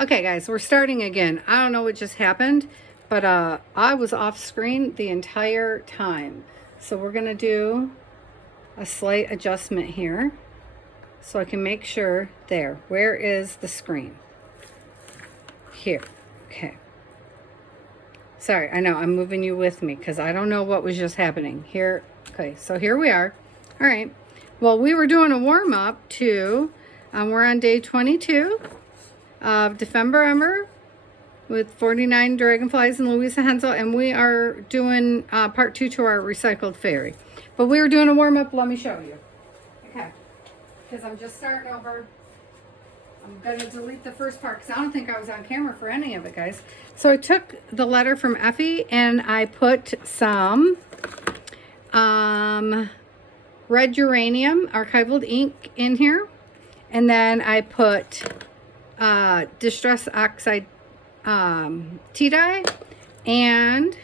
Okay, guys, we're starting again. I don't know what just happened, but I was off screen the entire time. So we're going to do a slight adjustment here so I can make sure there. Where is the screen? Here. Okay. Sorry, I know I'm moving you with me because I don't know what was just happening. Here. Okay, so here we are. All right. Well, we were doing a warm-up to, we're on day 22 of Defember Ember with 49 dragonflies and Louisa Hensel, and we are doing part 2 to our Recycled Fairy. But we were doing a warm-up. Let me show you. Okay. Because I'm just starting over. I'm going to delete the first part because I don't think I was on camera for any of it, guys. So I took the letter from Effie and I put some red uranium archival ink in here. And then I put Distress Oxide tea dye and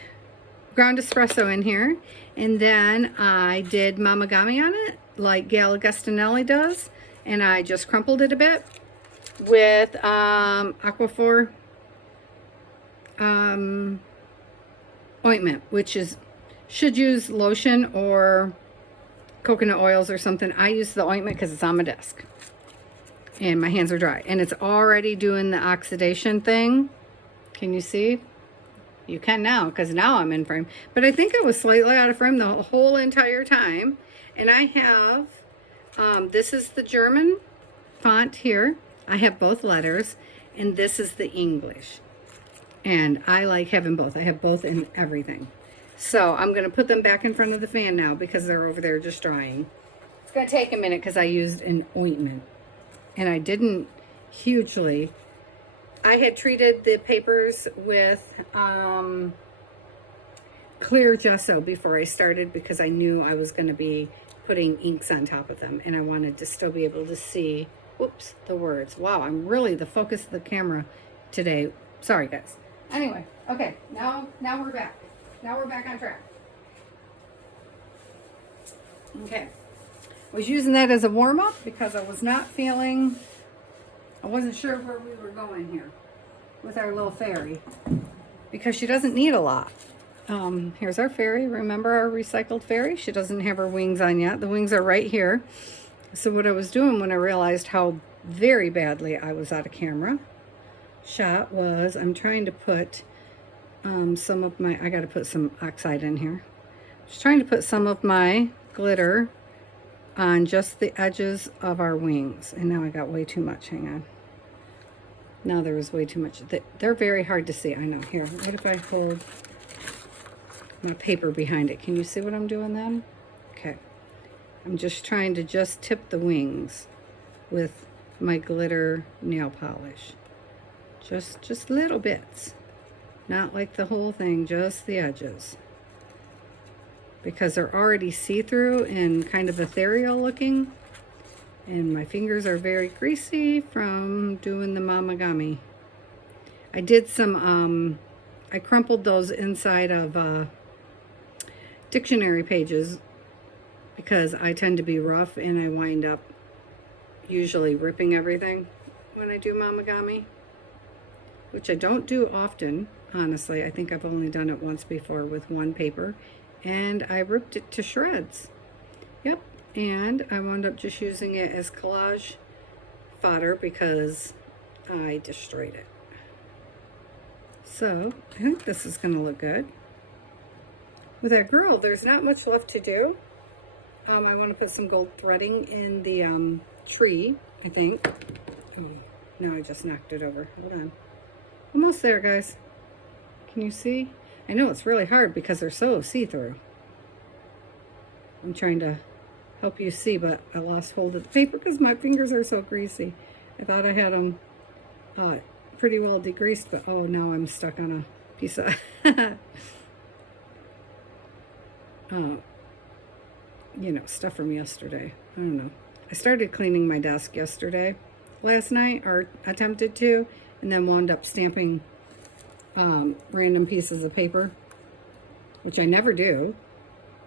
ground espresso in here. And then I did Mamagami on it like Gail Agostinelli does. And I just crumpled it a bit with Aquaphor ointment, which should use lotion or coconut oils or something. I use the ointment because it's on my desk and my hands are dry and it's already doing the oxidation thing. Can you see? You can now because now I'm in frame, but I think I was slightly out of frame the whole entire time. And I have this is the German font here. I have both letters, and this is the English. And I like having both. I have both in everything. So I'm going to put them back in front of the fan now because they're over there just drying. It's going to take a minute because I used an ointment. And I didn't hugely. I had treated the papers with clear gesso before I started because I knew I was going to be putting inks on top of them. And I wanted to still be able to see, whoops, the words. Wow, I'm really the focus of the camera today. Sorry, guys. Anyway, okay, now we're back. Now we're back on track. Okay. I was using that as a warm-up because I was not feeling, I wasn't sure where we were going here with our little fairy because she doesn't need a lot. Here's our fairy. Remember our recycled fairy? She doesn't have her wings on yet. The wings are right here. So what I was doing when I realized how very badly I was out of camera shot was I'm trying to put some of my, I got to put some oxide in here. Just trying to put some of my glitter on just the edges of our wings. And now I got way too much. Hang on. Now there was way too much. They're very hard to see. I know. Here, what if I hold my paper behind it? Can you see what I'm doing then? Okay. I'm just trying to just tip the wings with my glitter nail polish. Just little bits. Not like the whole thing, just the edges. Because they're already see-through and kind of ethereal looking. And my fingers are very greasy from doing the Mamagami. I did some, I crumpled those inside of dictionary pages because I tend to be rough and I wind up usually ripping everything when I do Mamagami, which I don't do often, honestly. I think I've only done it once before with one paper, and I ripped it to shreds. Yep, and I wound up just using it as collage fodder because I destroyed it. So, I think this is going to look good. With that girl, there's not much left to do. I want to put some gold threading in the tree, I think. Oh, no, I just knocked it over. Hold on. Almost there, guys. Can you see? I know it's really hard because they're so see-through. I'm trying to help you see, but I lost hold of the paper because my fingers are so greasy. I thought I had them pretty well degreased, but oh, now I'm stuck on a piece of... you know, stuff from yesterday. I don't know. I started cleaning my desk last night, or attempted to, and then wound up stamping random pieces of paper, which I never do.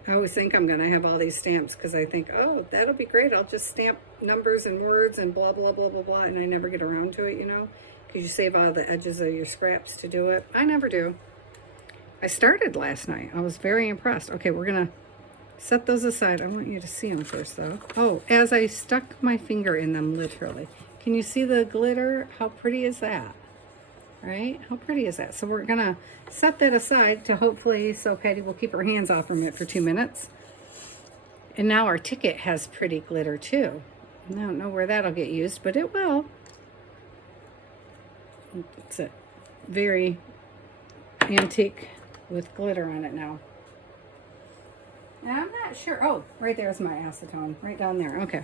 I always think I'm going to have all these stamps because I think, oh, that'll be great. I'll just stamp numbers and words and blah, blah, blah, blah, blah, and I never get around to it, you know, because you save all the edges of your scraps to do it. I never do. I started last night. I was very impressed. Okay, we're going to set those aside. I want you to see them first, though. Oh, as I stuck my finger in them, literally. Can you see the glitter? How pretty is that? Right? How pretty is that? So we're going to set that aside to hopefully, so Patty will keep her hands off from it for 2 minutes. And now our ticket has pretty glitter, too. I don't know where that'll get used, but it will. It's a very antique with glitter on it now. And I'm not sure. Oh, right there's my acetone. Right down there. Okay.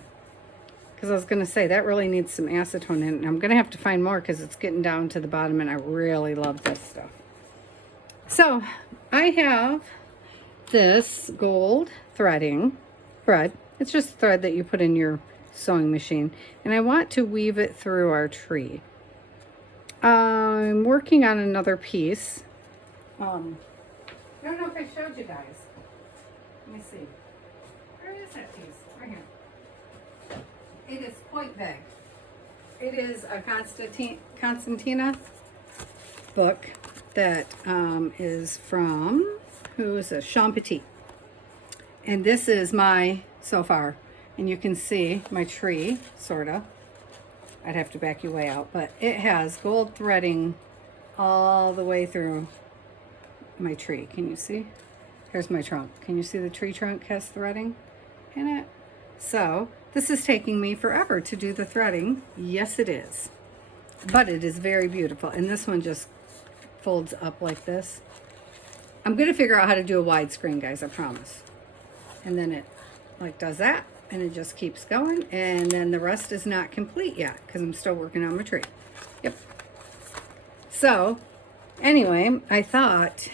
Because I was going to say, that really needs some acetone in it. And I'm going to have to find more because it's getting down to the bottom, and I really love this stuff. So, I have this gold thread. It's just thread that you put in your sewing machine. And I want to weave it through our tree. I'm working on another piece. I don't know if I showed you guys. Let me see. Where is that piece? Right here. It is quite big. It is a Constantina book that is from, who is a Petit. And this is my, so far, and you can see my tree, sort of. I'd have to back you way out, but it has gold threading all the way through my tree. Can you see? Here's my trunk. Can you see the tree trunk has threading in it? So this is taking me forever to do the threading. Yes, it is. But it is very beautiful. And this one just folds up like this. I'm going to figure out how to do a widescreen, guys, I promise. And then it like does that. And it just keeps going. And then the rest is not complete yet because I'm still working on my tree. Yep. So anyway, I thought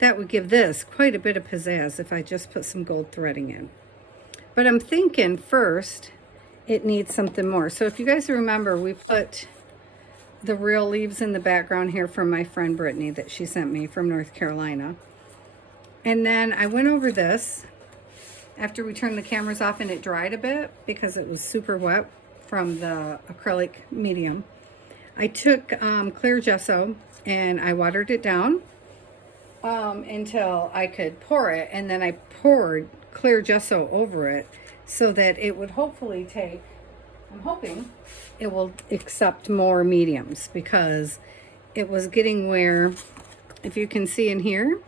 that would give this quite a bit of pizzazz if I just put some gold threading in. But I'm thinking first it needs something more. So if you guys remember, we put the real leaves in the background here from my friend Brittany that she sent me from North Carolina. And then I went over this after we turned the cameras off and it dried a bit because it was super wet from the acrylic medium. I took clear gesso and I watered it down until I could pour it, and then I poured clear gesso over it so that it would hopefully take, I'm hoping it will accept more mediums, because it was getting where, if you can see in here,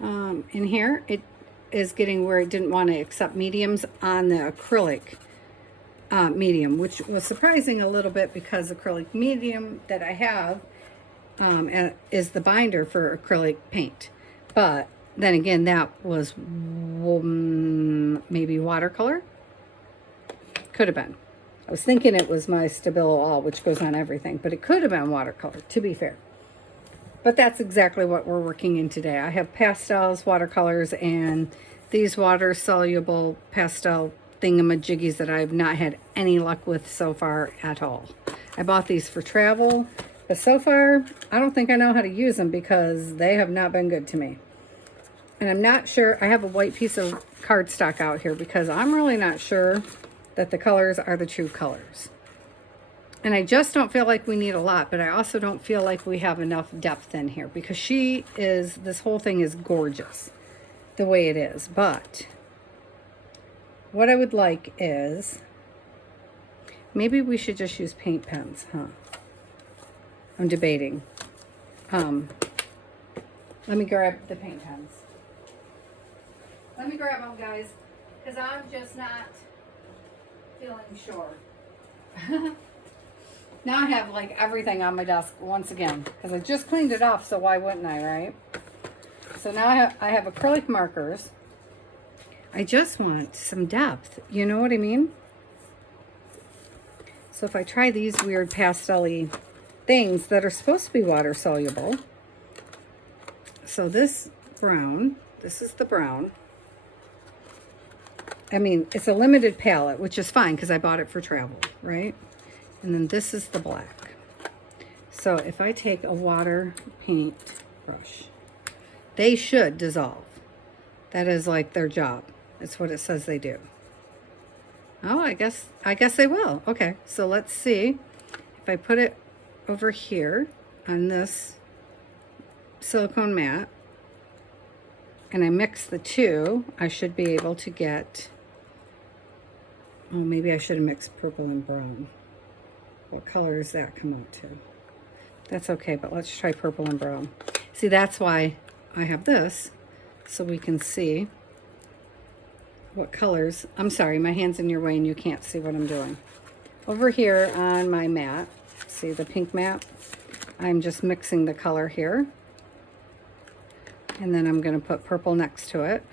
it is getting where it didn't want to accept mediums on the acrylic medium, which was surprising a little bit because acrylic medium that I have is the binder for acrylic paint. But then again, that was maybe watercolor. Could have been. I was thinking it was my Stabilo All, which goes on everything, but it could have been watercolor, to be fair. But that's exactly what we're working in today. I have pastels, watercolors, and these water-soluble pastel thingamajiggies that I've not had any luck with so far at all. I bought these for travel, but so far, I don't think I know how to use them because they have not been good to me. And I'm not sure, I have a white piece of cardstock out here because I'm really not sure that the colors are the true colors. And I just don't feel like we need a lot, but I also don't feel like we have enough depth in here because this whole thing is gorgeous the way it is. But what I would like is, maybe we should just use paint pens, huh? I'm debating. Let me grab the paint pens. Let me grab them, guys, because I'm just not feeling sure. Now I have like everything on my desk once again because I just cleaned it off, so why wouldn't I, right? So now I have acrylic markers. I just want some depth, you know what I mean? So if I try these weird pastel-y things that are supposed to be water soluble. So this brown, this is the brown. I mean, it's a limited palette, which is fine because I bought it for travel, right? And then this is the black. So if I take a water paint brush, they should dissolve. That is like their job. It's what it says they do. Oh, I guess they will. Okay, so let's see. If I put it over here on this silicone mat, and I mix the two, I should be able to get, oh, maybe I should have mixed purple and brown. What color does that come out to? That's okay, but let's try purple and brown. See, that's why I have this, so we can see what colors. I'm sorry, my hand's in your way and you can't see what I'm doing. Over here on my mat, see the pink mat? I'm just mixing the color here. And then I'm going to put purple next to it,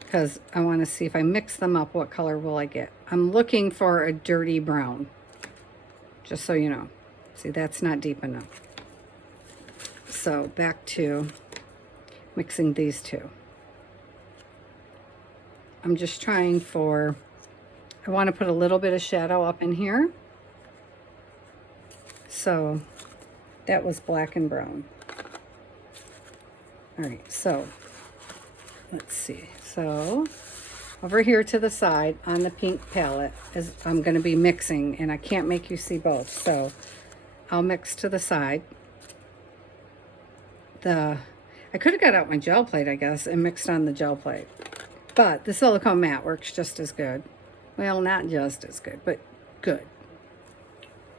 because I want to see if I mix them up, what color will I get. I'm looking for a dirty brown, just so you know. See, that's not deep enough. So back to mixing these two. I'm just trying for, I want to put a little bit of shadow up in here. So that was black and brown. All right, so let's see. So over here to the side on the pink palette is I'm going to be mixing, and I can't make you see both. So I'll mix to the side. I could have got out my gel plate, I guess, and mixed on the gel plate. But the silicone mat works just as good. Well, not just as good, but good.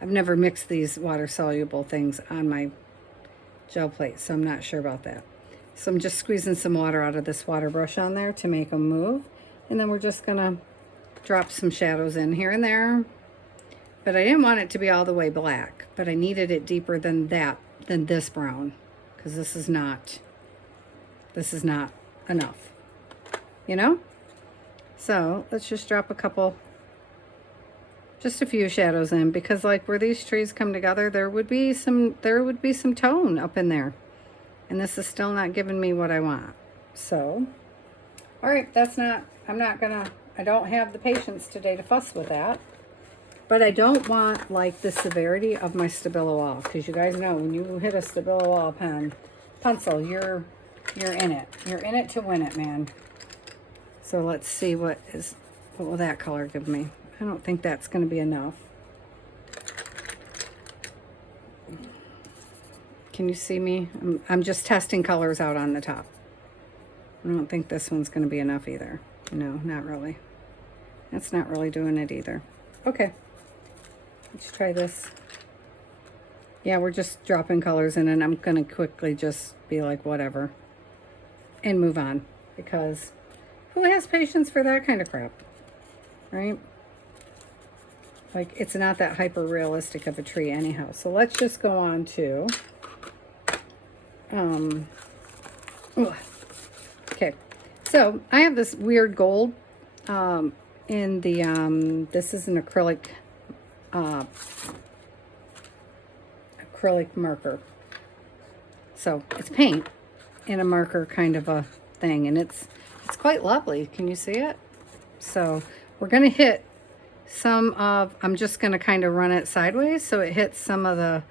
I've never mixed these water-soluble things on my gel plate, so I'm not sure about that. So I'm just squeezing some water out of this water brush on there to make them move. And then we're just gonna drop some shadows in here and there. But I didn't want it to be all the way black, but I needed it deeper than that, than this brown, because this is not enough, you know? So let's just drop a couple, just a few shadows in, because like where these trees come together, there would be some tone up in there. And this is still not giving me what I want. So, all right, I don't have the patience today to fuss with that. But I don't want like the severity of my Stabilo wall, because you guys know when you hit a Stabilo wall pencil, you're in it. You're in it to win it, man. So let's see what will that color give me. I don't think that's going to be enough. Can you see me? I'm just testing colors out on the top. I don't think this one's going to be enough either. No, not really. That's not really doing it either. Okay. Let's try this. Yeah, we're just dropping colors in, and I'm going to quickly just be like, whatever, and move on, because who has patience for that kind of crap, right? Like, it's not that hyper realistic of a tree anyhow. So let's just go on to okay, so I have this weird gold in the this is an acrylic marker. So it's paint in a marker kind of a thing, and it's quite lovely. Can you see it? So we're gonna hit some of, I'm just gonna kind of run it sideways so it hits some of the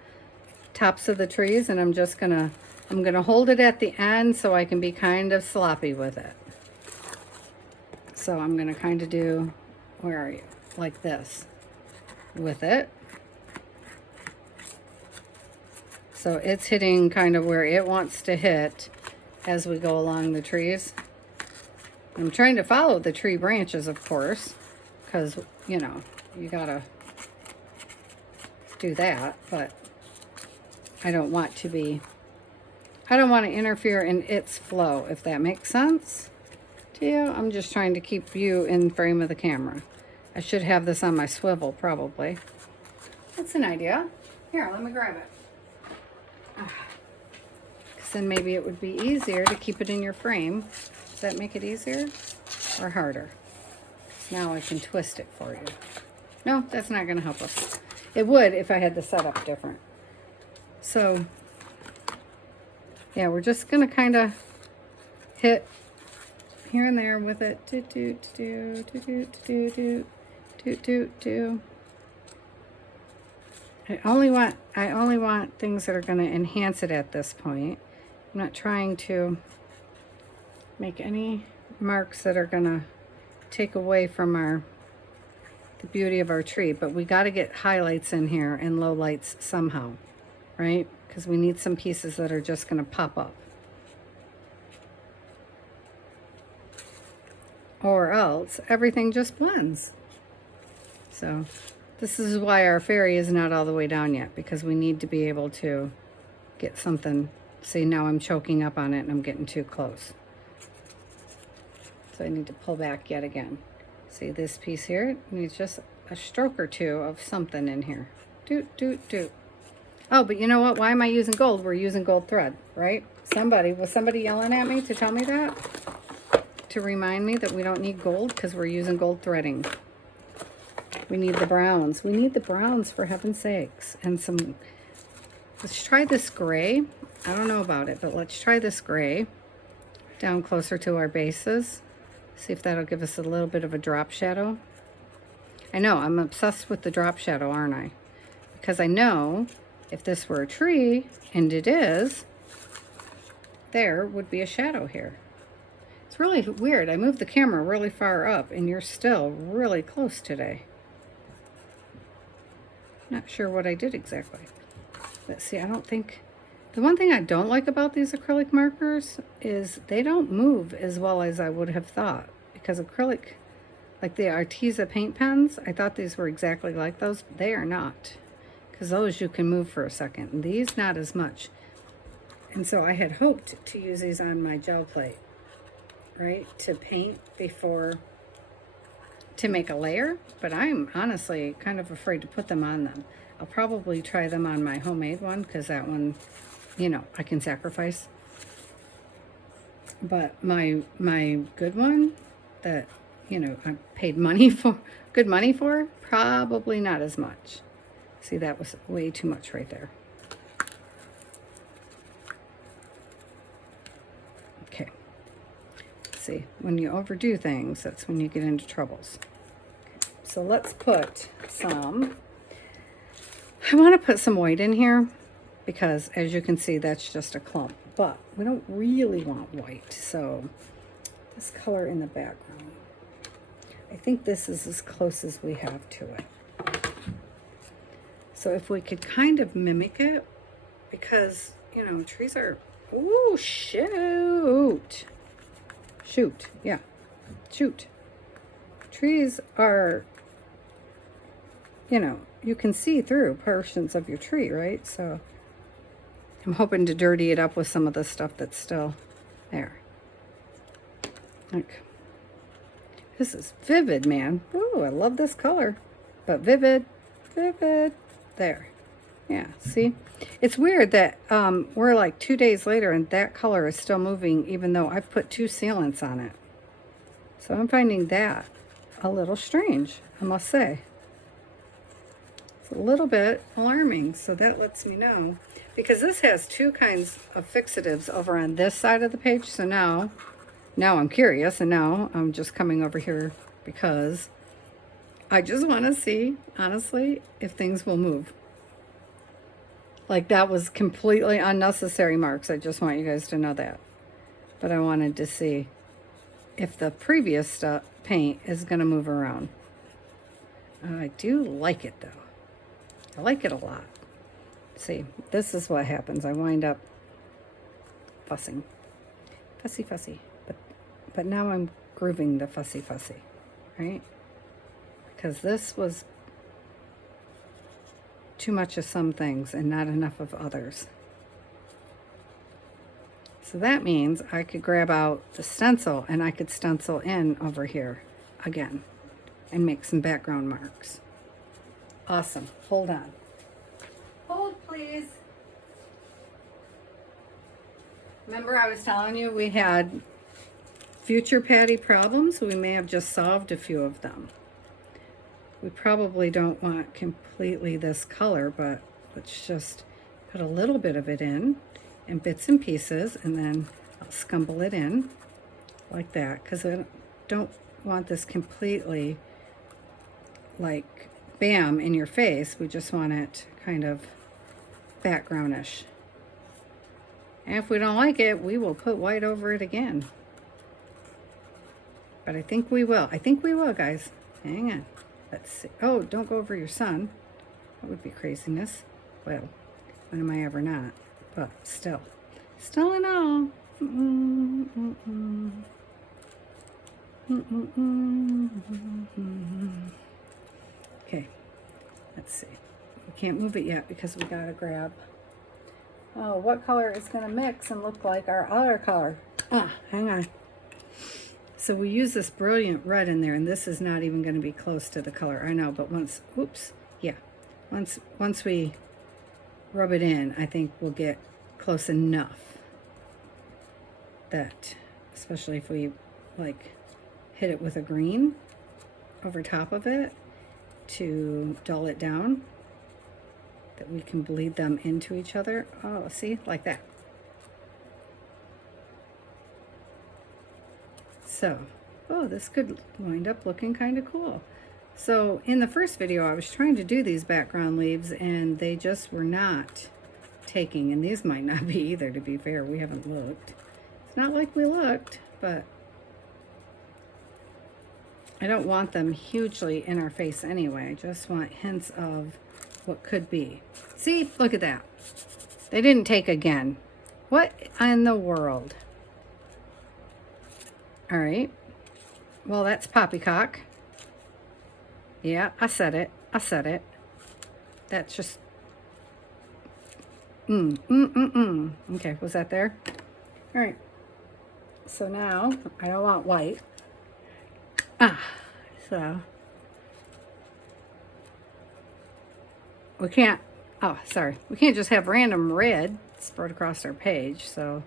tops of the trees, and I'm gonna hold it at the end so I can be kind of sloppy with it. So I'm gonna kind of do, where are you? Like this with it. So it's hitting kind of where it wants to hit as we go along the trees. I'm trying to follow the tree branches, of course, because, you know, you gotta do that, but I don't want to interfere in its flow, if that makes sense to you. I'm just trying to keep you in frame of the camera. I should have this on my swivel, probably. That's an idea. Here, let me grab it. Because then maybe it would be easier to keep it in your frame. Does that make it easier or harder? Now I can twist it for you. No, that's not going to help us. It would if I had the setup different. So, yeah, we're just going to kind of hit here and there with it. I only want things that are going to enhance it at this point. I'm not trying to make any marks that are going to take away from the beauty of our tree, but we got to get highlights in here and low lights somehow, right? Because we need some pieces that are just going to pop up. Or else everything just blends. So this is why our fairy is not all the way down yet, because we need to be able to get something. See, now I'm choking up on it and I'm getting too close. So I need to pull back yet again. See this piece here needs just a stroke or two of something in here. Doot, doot, doot. Oh, but you know what? Why am I using gold? We're using gold thread, right? Was somebody yelling at me to tell me that? To remind me that we don't need gold because we're using gold threading. We need the browns. We need the browns, for heaven's sakes. And some, let's try this gray. I don't know about it, but let's try this gray down closer to our bases. See if that'll give us a little bit of a drop shadow. I know, I'm obsessed with the drop shadow, aren't I? Because I know if this were a tree, and it is, there would be a shadow here. It's really weird. I moved the camera really far up, and you're still really close today. Not sure what I did exactly. But see, I don't think... The one thing I don't like about these acrylic markers is they don't move as well as I would have thought. Because acrylic, like the Arteza paint pens, I thought these were exactly like those. They are not. Because those you can move for a second. And these, not as much. And so I had hoped to use these on my gel plate, right? To paint before, to make a layer. But I'm honestly kind of afraid to put them on them. I'll probably try them on my homemade one, because that one, you know, I can sacrifice. But my good one that, you know, I paid money for, good money for, probably not as much. See, that was way too much right there. Okay. See, when you overdo things, that's when you get into troubles. Okay. So let's put some, I want to put some white in here because as you can see, that's just a clump, but we don't really want white. So this color in the background, I think this is as close as we have to it. So if we could kind of mimic it, because, you know, trees are, ooh, shoot. Shoot, yeah, shoot. Trees are, you know, you can see through portions of your tree, right? So I'm hoping to dirty it up with some of the stuff that's still there. Like, this is vivid, man. Ooh, I love this color. But vivid, vivid. There. Yeah, see? It's weird that we're like 2 days later and that color is still moving even though I've put 2 sealants on it. So I'm finding that a little strange, I must say. It's a little bit alarming, so that lets me know. Because this has 2 kinds of fixatives over on this side of the page, so now I'm curious, and now I'm just coming over here because I just want to see, honestly, if things will move. Like, that was completely unnecessary marks. I just want you guys to know that. But I wanted to see if the previous paint is going to move around. I do like it, though. I like it a lot. See, this is what happens. I wind up fussing. Fussy, fussy. But now I'm grooving the fussy, fussy, right? Because this was too much of some things and not enough of others. So that means I could grab out the stencil and I could stencil in over here again and make some background marks. Awesome. Hold on. Hold, please. Remember I was telling you we had future Patty problems? We may have just solved a few of them. We probably don't want completely this color, but let's just put a little bit of it in bits and pieces, and then I'll scumble it in like that, because I don't want this completely like bam in your face. We just want it kind of backgroundish. And if we don't like it, we will put white over it again. But I think we will. I think we will, guys. Hang on. Let's see. Oh, don't go over your son. That would be craziness. Well, when am I ever not? But still. Still in all. Okay. Let's see. We can't move it yet because we gotta grab. Oh, what color is gonna mix and look like our other color? Ah, hang on. So we use this brilliant red in there, and this is not even going to be close to the color. I know, but once we rub it in, I think we'll get close enough that, especially if we like hit it with a green over top of it to dull it down, that we can bleed them into each other. Oh, see, like that. So, oh, this could wind up looking kind of cool. So in the first video, I was trying to do these background leaves and they just were not taking, and these might not be either, to be fair. We haven't looked. It's not like we looked, but I don't want them hugely in our face anyway. I just want hints of what could be. See, look at that. They didn't take again. What in the world? All right. Well, that's poppycock. Yeah, I said it. I said it. That's just... Okay, was that there? All right. So now, I don't want white. So... we can't... Oh, sorry. We can't just have random red spread across our page, so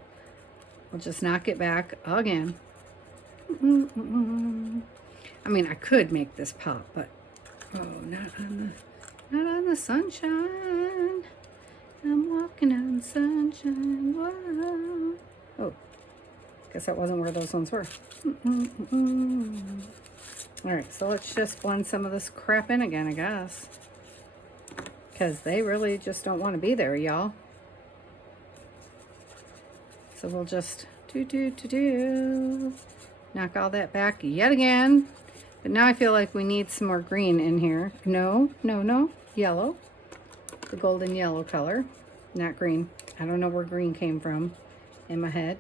we'll just knock it back again. I mean, I could make this pop, but oh, not on the sunshine. I'm walking on sunshine. Whoa. Oh, guess that wasn't where those ones were. All right, so let's just blend some of this crap in again, I guess, because they really just don't want to be there, y'all. So we'll just knock all that back yet again. But now I feel like we need some more green in here. No, yellow. The golden yellow color, not green. I don't know where green came from in my head.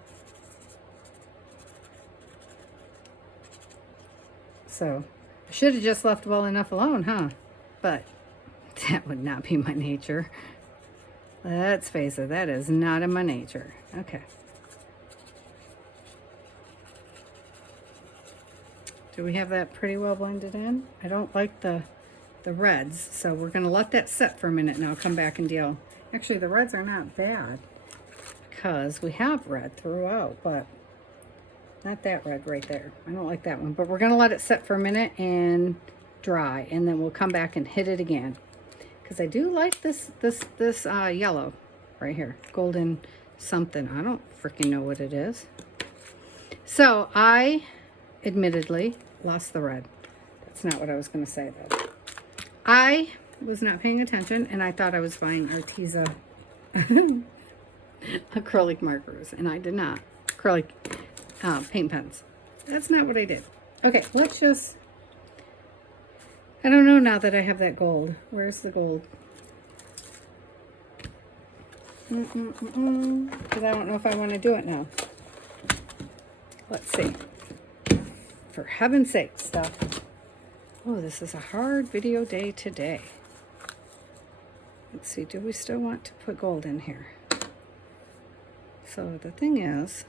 So I should have just left well enough alone, huh? But that would not be my nature. Let's face it, that is not in my nature. Okay. Do we have that pretty well blended in? I don't like the reds, so we're going to let that set for a minute and I'll come back and deal. Actually, the reds are not bad because we have red throughout, but not that red right there. I don't like that one, but we're going to let it set for a minute and dry, and then we'll come back and hit it again because I do like this yellow right here, golden something. I don't freaking know what it is. So I admittedly lost the red. That's not what I was going to say though. I was not paying attention and I thought I was buying Arteza acrylic markers, and I did not. Acrylic paint pens. That's not what I did. Okay, let's just... I don't know now that I have that gold. Where's the gold? Because I don't know if I want to do it now. Let's see. For heaven's sake, stuff. Oh, this is a hard video day today. Let's see, do we still want to put gold in here? So the thing is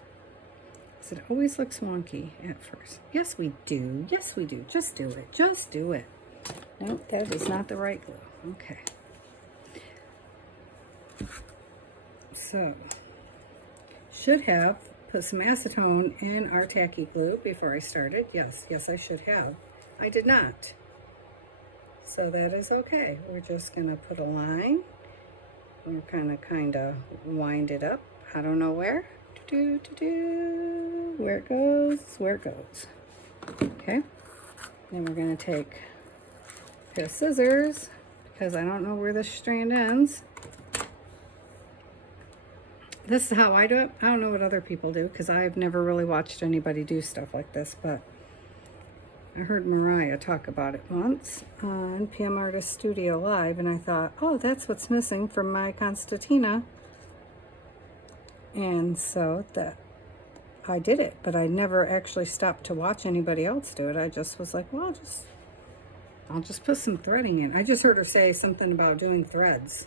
it always looks wonky at first. Yes, we do. Yes, we do. Just do it. Just do it. No, that is not the right glue. Okay. So, should have put some acetone in our tacky glue before I started. Yes, I should have. I did not. So that is okay. We're just going to put a line. We're kind of wind it up. I don't know where. Where it goes, where it goes. Okay. Then we're going to take a pair of scissors because I don't know where this strand ends. This is how I do it. I don't know what other people do because I've never really watched anybody do stuff like this, but I heard Mariah talk about it once on PM Artist Studio Live, and I thought, oh, that's what's missing from my Constantina. And so that I did it, but I never actually stopped to watch anybody else do it. I just was like, well, I'll just put some threading in. I just heard her say something about doing threads.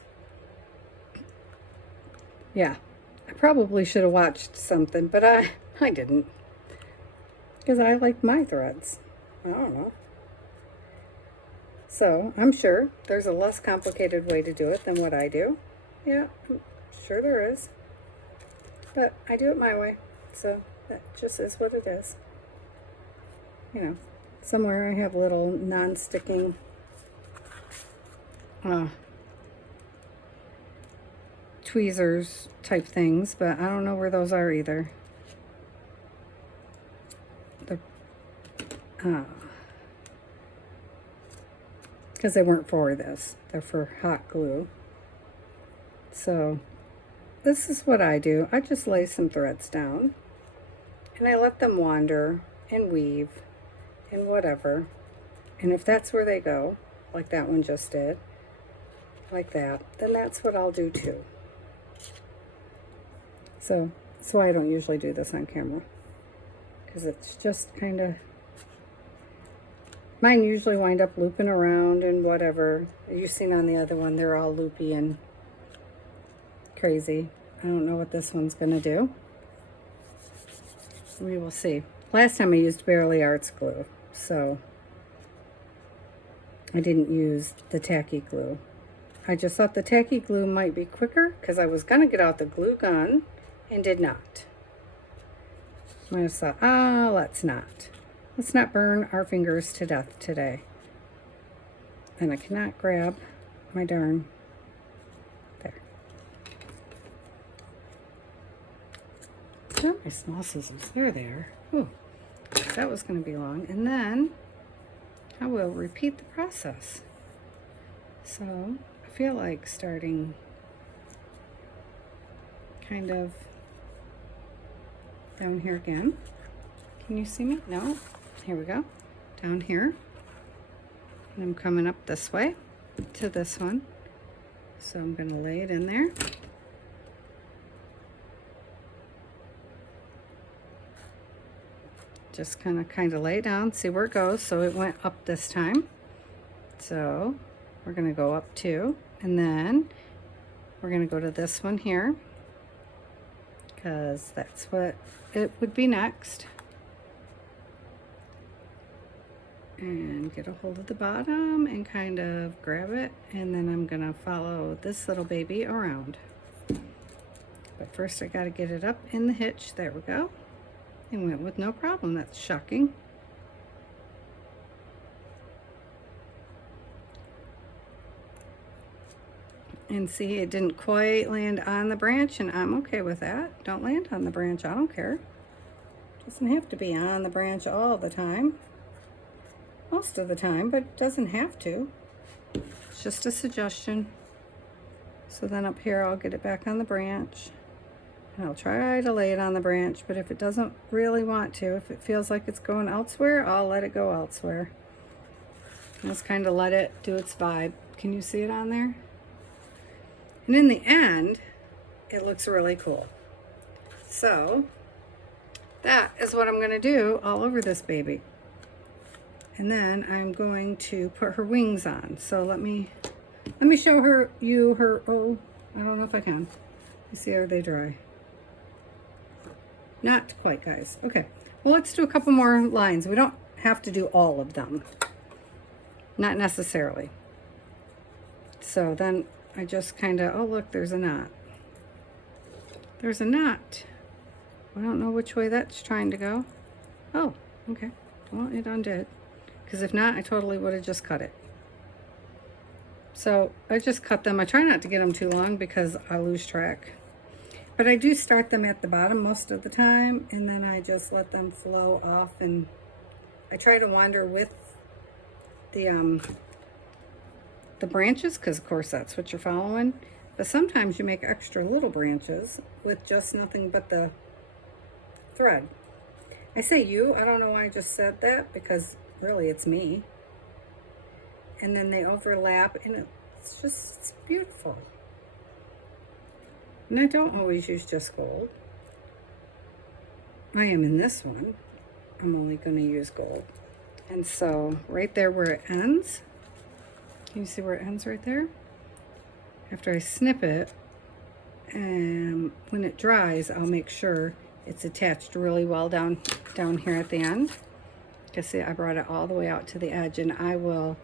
Yeah, I probably should have watched something, but I didn't. Because I like my threads. I don't know. So, I'm sure there's a less complicated way to do it than what I do. Yeah, I'm sure there is. But I do it my way. So, that just is what it is. You know, somewhere I have little non-sticking tweezers type things, but I don't know where those are either. Because they weren't for this. They're for hot glue. So this is what I do. I just lay some threads down and I let them wander and weave and whatever. And if that's where they go, like that one just did, like that, then that's what I'll do too. So that's why I don't usually do this on camera, because it's just kind of, mine usually wind up looping around and whatever. You've seen on the other one, they're all loopy and crazy. I don't know what this one's going to do. We will see. Last time I used Barely Arts glue, so I didn't use the tacky glue. I just thought the tacky glue might be quicker because I was going to get out the glue gun and did not. I just thought, let's not burn our fingers to death today. And I cannot grab my darn, there. Oh, my small scissors, they're there. Ooh, that was going to be long. And then I will repeat the process. So I feel like starting kind of down here again. Can you see me? No? Here we go. Down here. And I'm coming up this way to this one. So I'm going to lay it in there. Just kind of lay it down, see where it goes. So it went up this time. So we're going to go up 2. And then we're going to go to this one here, because that's what it would be next. And get a hold of the bottom and kind of grab it, and then I'm gonna follow this little baby around. But first I gotta get it up in the hitch. There we go. It went with no problem. That's shocking. And see, it didn't quite land on the branch, and I'm okay with that. Don't land on the branch, I don't care. Doesn't have to be on the branch all the time. Most of the time, but it doesn't have to. It's just a suggestion. So then up here, I'll get it back on the branch. And I'll try to lay it on the branch, but if it doesn't really want to, if it feels like it's going elsewhere, I'll let it go elsewhere. Just kind of let it do its vibe. Can you see it on there? And in the end, it looks really cool. So that is what I'm going to do all over this baby. And then I'm going to put her wings on. So let me show her, oh, I don't know if I can. You see, are they dry? Not quite, guys. Okay, well, let's do a couple more lines. We don't have to do all of them. Not necessarily. So then I just kind of, oh, look, there's a knot. There's a knot. I don't know which way that's trying to go. Oh, okay. Well, it undid. Because if not, I totally would have just cut it. So I just cut them. I try not to get them too long because I lose track. But I do start them at the bottom most of the time, and then I just let them flow off, and I try to wander with the branches, because of course that's what you're following. But sometimes you make extra little branches with just nothing but the thread. I say you, I don't know why I just said that, because really it's me. And then they overlap, and it's beautiful. And I don't always use just gold. I am in this one. I'm only going to use gold. And so right there where it ends, can you see where it ends right there? After I snip it, and when it dries, I'll make sure it's attached really well down here at the end. Because see, I brought it all the way out to the edge, and I will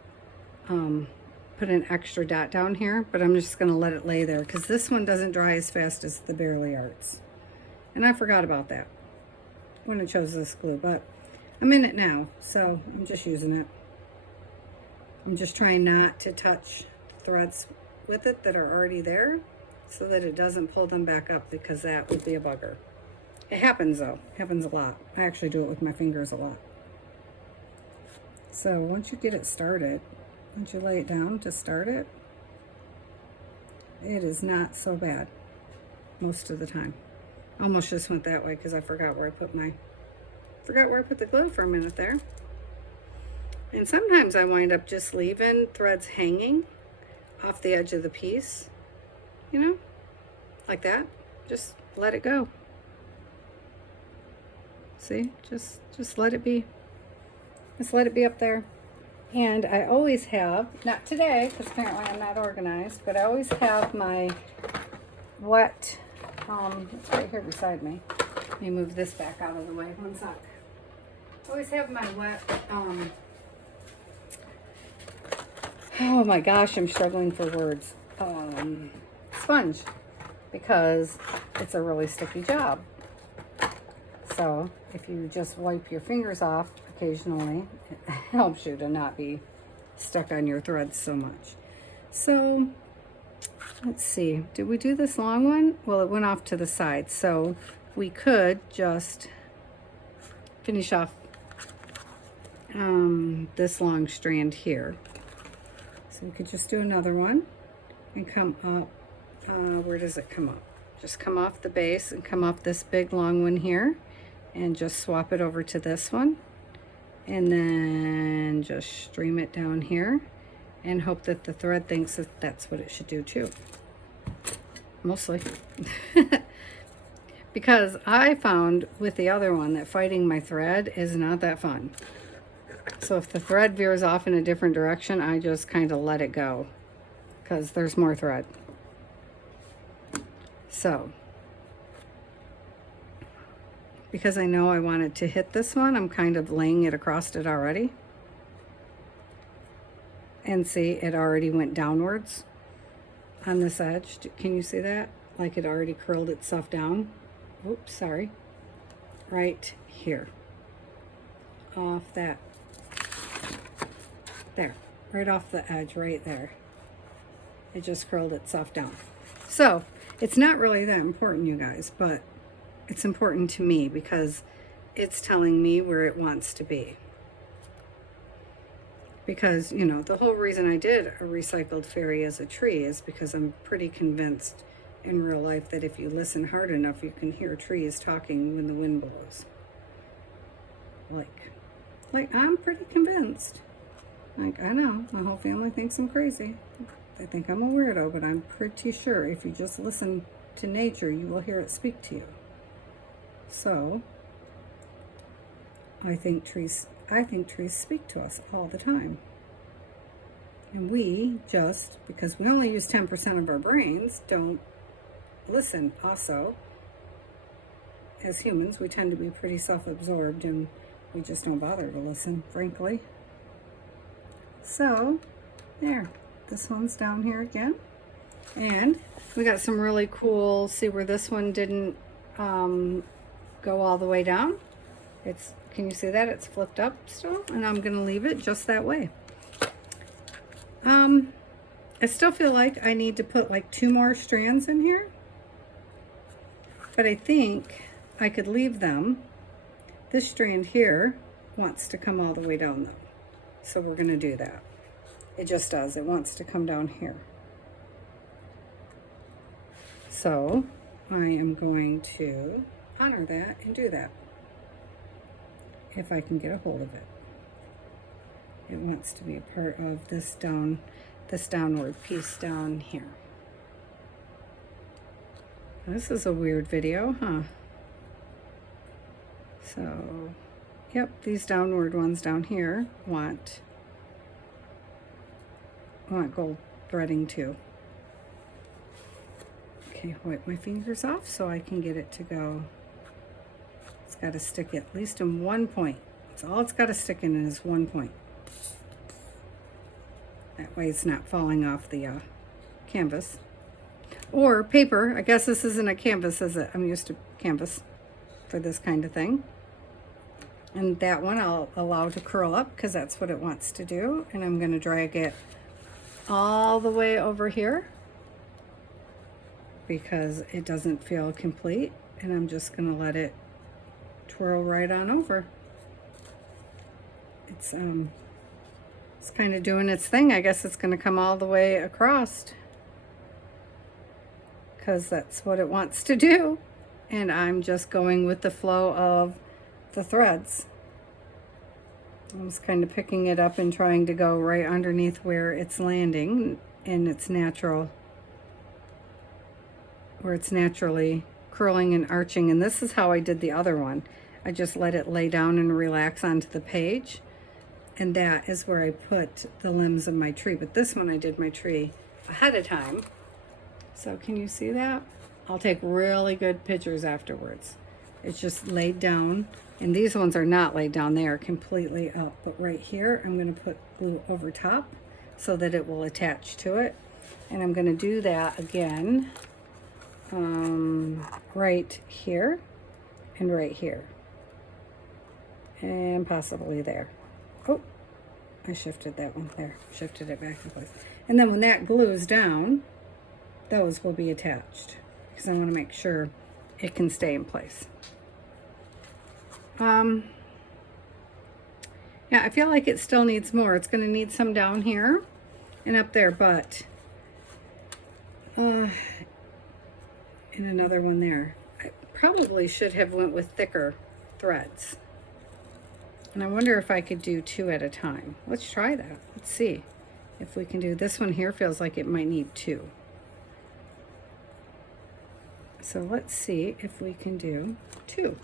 put an extra dot down here, but I'm just going to let it lay there because this one doesn't dry as fast as the Barely Arts. And I forgot about that when I chose this glue, but I'm in it now, so I'm just using it. I'm just trying not to touch threads with it that are already there so that it doesn't pull them back up, because that would be a bugger. It happens though, it happens a lot. I actually do it with my fingers a lot. So once you get it started, once you lay it down to start it, it is not so bad most of the time. Almost just went that way because I forgot where I put the glue for a minute there. And sometimes I wind up just leaving threads hanging off the edge of the piece, you know, like that. Just let it go. See, just let it be. Just let it be up there. And I always have, not today, because apparently I'm not organized, but I always have my wet, it's right here beside me. Let me move this back out of the way, one sec. I always have my wet, oh my gosh, I'm struggling for words, sponge, because it's a really sticky job. So if you just wipe your fingers off occasionally, it helps you to not be stuck on your threads so much. So let's see, did we do this long one? Well, it went off to the side, so we could just finish off this long strand here. So we could just do another one and come up, where does it come up? Just come off the base and come off this big long one here, and just swap it over to this one, and then just stream it down here and hope that the thread thinks that that's what it should do too. Mostly. Because I found with the other one that fighting my thread is not that fun. So if the thread veers off in a different direction, I just kind of let it go because there's more thread. So because I know I wanted to hit this one, I'm kind of laying it across it already. And see, it already went downwards on this edge. Can you see that? Like it already curled itself down. Oops, sorry. Right here. Off that. There. Right off the edge, right there. It just curled itself down. So, it's not really that important, you guys, but it's important to me because it's telling me where it wants to be. Because, you know, the whole reason I did a recycled fairy as a tree is because I'm pretty convinced in real life that if you listen hard enough, you can hear trees talking when the wind blows. Like I'm pretty convinced. Like, I know, my whole family thinks I'm crazy. They think I'm a weirdo, but I'm pretty sure if you just listen to nature, you will hear it speak to you. So, I think trees speak to us all the time. And we just, because we only use 10% of our brains, don't listen also. As humans, we tend to be pretty self-absorbed and we just don't bother to listen, frankly. So, there. This one's down here again. And we got some really cool, see where this one didn't go all the way down? Can you see that? It's flipped up still, and I'm gonna leave it just that way. I still feel like I need to put like 2 more strands in here, but I think I could leave them. This strand here wants to come all the way down though, so we're gonna do that. It just does, it wants to come down here. So I am going to honor that and do that, if I can get a hold of it. it wants to be a part of this downward piece down here. This is a weird video, huh? So, yep, these downward ones down here want gold threading too. Okay, wipe my fingers off so I can get it to go. It's got to stick at least in one point. That's all it's got to stick in is one point. That way it's not falling off the canvas. Or paper. I guess this isn't a canvas, is it? I'm used to canvas for this kind of thing. And that one I'll allow to curl up because that's what it wants to do. And I'm going to drag it all the way over here because it doesn't feel complete. And I'm just going to let it twirl right on over. It's kind of doing its thing. I guess it's going to come all the way across because that's what it wants to do. And I'm just going with the flow of the threads. I'm just kind of picking it up and trying to go right underneath where it's landing in its natural, where it's naturally curling and arching. And this is how I did the other one. I just let it lay down and relax onto the page. And that is where I put the limbs of my tree. But this one I did my tree ahead of time. So can you see that? I'll take really good pictures afterwards. It's just laid down. And these ones are not laid down. They are completely up. But right here, I'm going to put glue over top so that it will attach to it. And I'm going to do that again right here and right here. And possibly there. Oh, I shifted that one there. Shifted it back in place. And then when that glues down, those will be attached because I want to make sure it can stay in place. Yeah, I feel like it still needs more. It's going to need some down here and up there, but and another one there. I probably should have went with thicker threads. And I wonder if I could do 2 at a time. Let's try that. Let's see if we can do this one here. Feels like it might need 2. So let's see if we can do 2.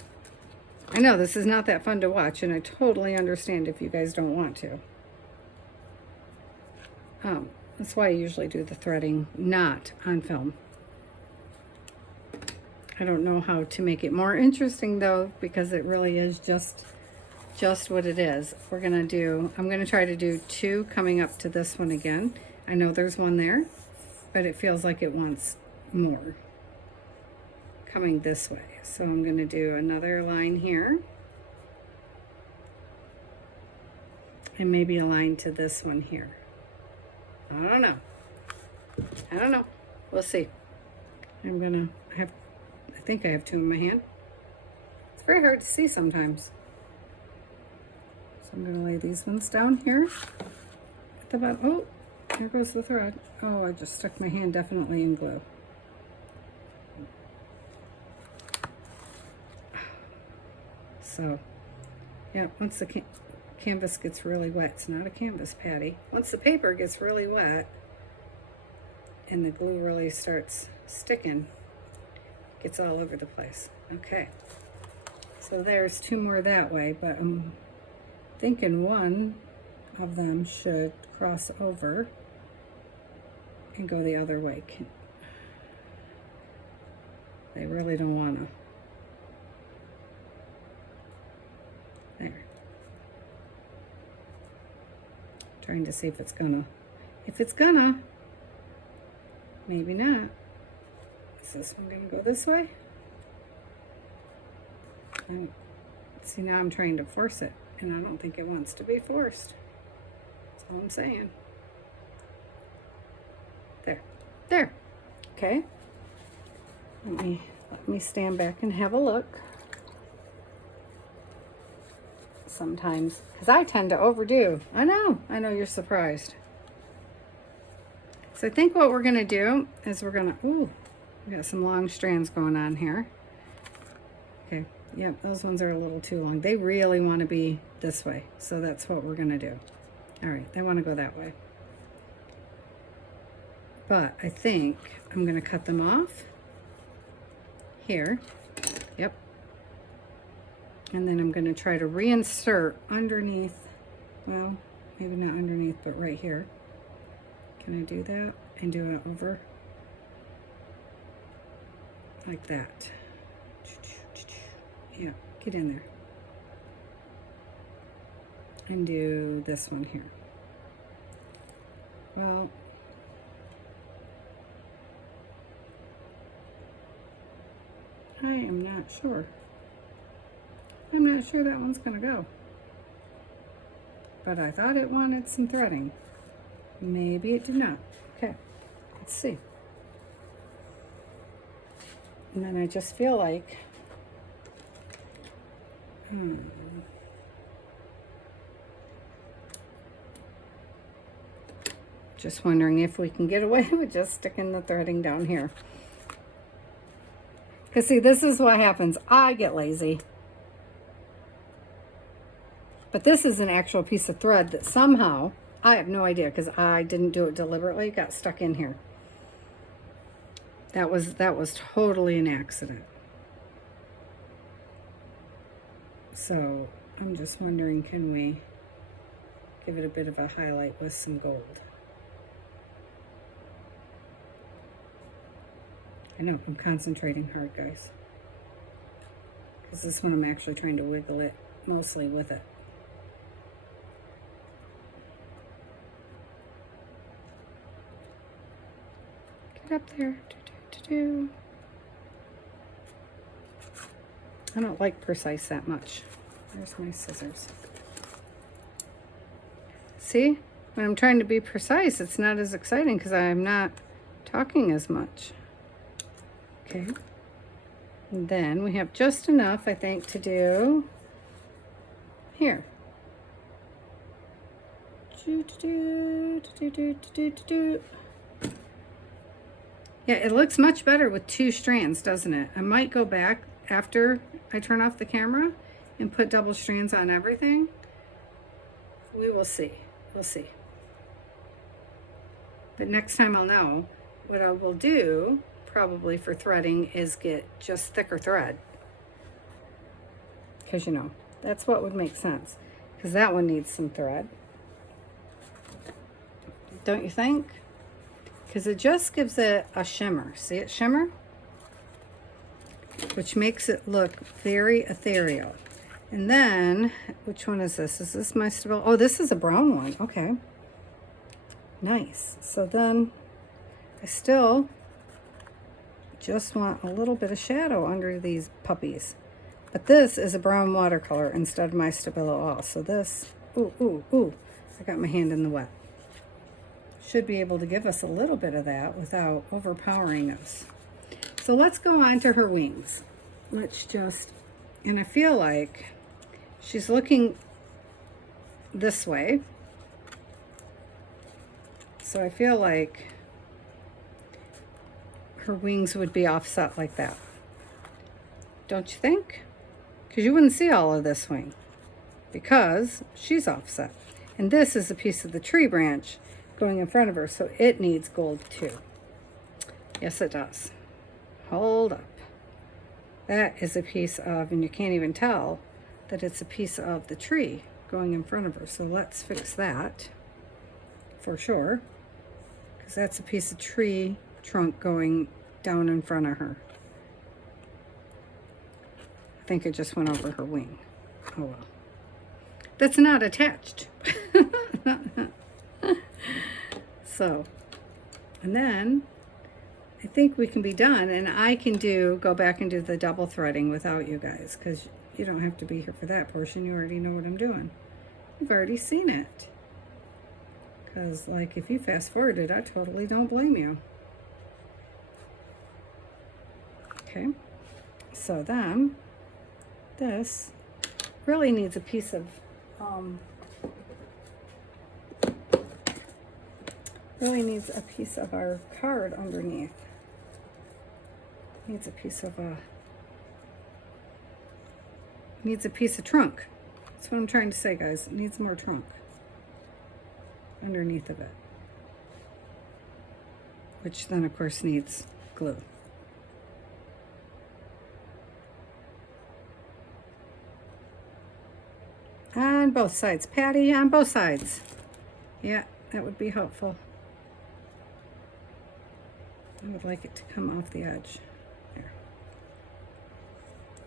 I know this is not that fun to watch, and I totally understand if you guys don't want to. That's why I usually do the threading not on film. I don't know how to make it more interesting though, because it really is just what it is. I'm gonna try to do 2 coming up to this one again. I know there's one there, but it feels like it wants more coming this way. So I'm gonna do another line here. And maybe a line to this one here. I don't know. We'll see. I think I have 2 in my hand. It's very hard to see sometimes. So I'm going to lay these ones down here at the bottom. Oh, there goes the thread. Oh, I just stuck my hand definitely in glue. So, yeah, once the canvas gets really wet, it's not a canvas patty. Once the paper gets really wet and the glue really starts sticking, it gets all over the place. Okay, so there's 2 more that way, but I'm thinking one of them should cross over and go the other way. They really don't want to. There. Trying to see if it's gonna. Maybe not. Is this one gonna go this way? See, now I'm trying to force it, and I don't think it wants to be forced. That's all I'm saying. There. Okay. Let me stand back and have a look. Sometimes, because I tend to overdo. I know you're surprised. So I think what we're gonna do is we got some long strands going on here. Okay, yep, those ones are a little too long. They really want to be this way, so that's what we're gonna do. All right, they want to go that way. But I think I'm going to cut them off here. Yep. And then I'm going to try to reinsert underneath, well, maybe not underneath, but right here. Can I do that and do it over like that? Yeah, get in there. And do this one here. Well, I am not sure. I'm not sure that one's gonna go. But I thought it wanted some threading. Maybe it did not. Okay, let's see. And then I just feel like, just wondering if we can get away with just sticking the threading down here. Because see, this is what happens. I get lazy. But this is an actual piece of thread that somehow, I have no idea because I didn't do it deliberately, got stuck in here. That was totally an accident. So I'm just wondering, can we give it a bit of a highlight with some gold? I know, I'm concentrating hard, guys. Because this one I'm actually trying to wiggle it mostly with it. Get up there. I don't like precise that much. There's my scissors. See? When I'm trying to be precise, it's not as exciting because I'm not talking as much. Okay. And then we have just enough, I think, to do here. Yeah, it looks much better with 2 strands, doesn't it? I might go back after I turn off the camera and put double strands on everything. We will see. We'll see. But next time I'll know. What I will do, probably for threading, is get just thicker thread. Because, you know, that's what would make sense. Because that one needs some thread. Don't you think? Because it just gives it a shimmer. See it shimmer? Which makes it look very ethereal. And then, which one is this? Is this my Stabilo? Oh, this is a brown one. Okay. Nice. So then, I still just want a little bit of shadow under these puppies. But this is a brown watercolor instead of my Stabilo All. So this, ooh, I got my hand in the wet. Should be able to give us a little bit of that without overpowering us. So let's go on to her wings. Let's just, and I feel like she's looking this way. So I feel like her wings would be offset like that. Don't you think? Because you wouldn't see all of this wing because she's offset. And this is a piece of the tree branch going in front of her, so it needs gold too. Yes, it does. Hold up. That is a piece of, and you can't even tell that it's a piece of the tree going in front of her. So let's fix that for sure, because that's a piece of tree trunk going down in front of her. I think it just went over her wing. Oh well. That's not attached. So, and then I think we can be done, and I can go back and do the double threading without you guys, because you don't have to be here for that portion. You already know what I'm doing. You've already seen it. Because, like, if you fast forwarded, I totally don't blame you. Okay. So then, this really needs a piece of, our card underneath. Needs a piece of trunk. That's what I'm trying to say, guys. It needs more trunk. underneath of it. Which then, of course, needs glue. On both sides. Patty, on both sides. Yeah, that would be helpful. I would like it to come off the edge. There.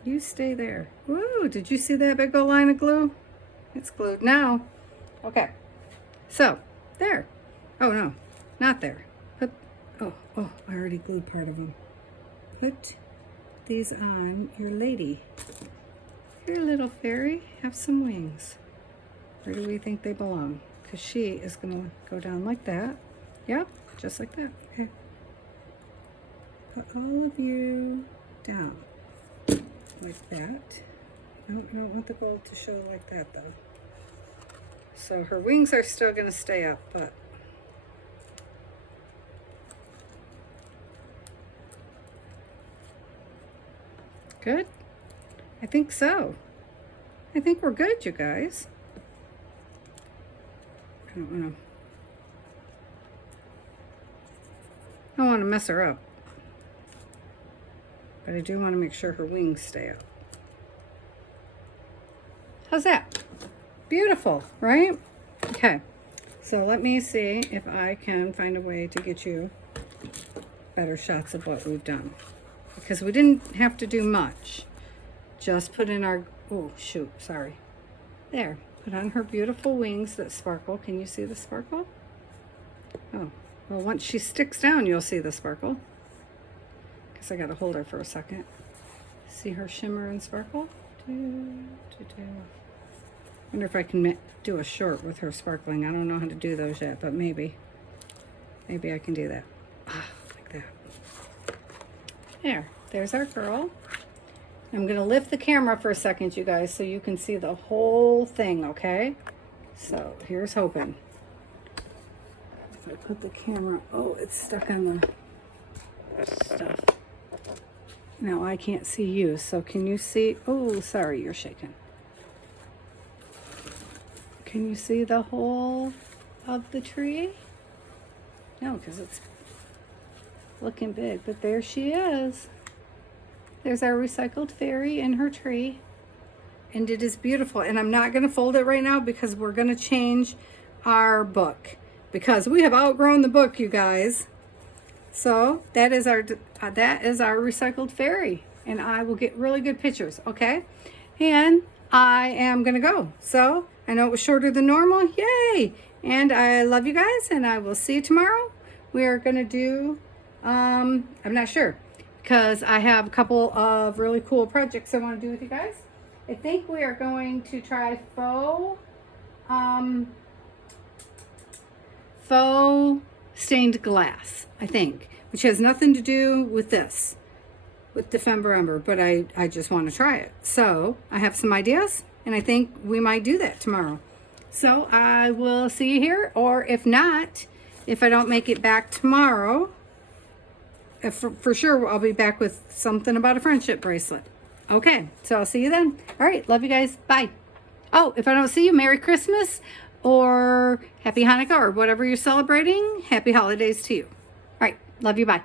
You stay there. Woo, did you see that big old line of glue? It's glued now. Okay. So, there. Oh, no, not there. Put, oh, I already glued part of them. Put these on your lady. Here, little fairy, have some wings. Where do we think they belong? Because she is going to go down like that. Yep, just like that. Okay. Put all of you down like that. No, I don't want the gold to show like that, though. So her wings are still going to stay up, but good? I think so. I think we're good, you guys. I don't want to mess her up. But I do want to make sure her wings stay up. How's that? Beautiful, right? Okay. So let me see if I can find a way to get you better shots of what we've done. Because we didn't have to do much. Just put in our, oh shoot, sorry. There, put on her beautiful wings that sparkle. Can you see the sparkle? Oh, well, once she sticks down, you'll see the sparkle. Guess I gotta hold her for a second. See her shimmer and sparkle? Wonder if I can do a short with her sparkling. I don't know how to do those yet, but maybe I can do that. Like that. There's our girl. I'm going to lift the camera for a second, you guys, so you can see the whole thing, okay? So, here's hoping. If I put the camera... Oh, it's stuck on the stuff. Now, I can't see you, so can you see... Oh, sorry, you're shaking. Can you see the whole of the tree? No, because it's looking big, but there she is. There's our recycled fairy in her tree. And it is beautiful. And I'm not going to fold it right now because we're going to change our book. Because we have outgrown the book, you guys. So that is our recycled fairy. And I will get really good pictures, okay? And I am going to go. So I know it was shorter than normal. Yay! And I love you guys. And I will see you tomorrow. We are going to do, I'm not sure, because I have a couple of really cool projects I want to do with you guys. I think we are going to try faux stained glass, I think, which has nothing to do with this, with Defember Ember, but I just want to try it. So I have some ideas, and I think we might do that tomorrow. So I will see you here, or if not, if I don't make it back tomorrow, for sure I'll be back with something about a friendship bracelet. Okay, so I'll see you then. All right, love you guys. Bye. Oh, if I don't see you, Merry Christmas or Happy Hanukkah or whatever you're celebrating. Happy holidays to you. All right, love you. Bye.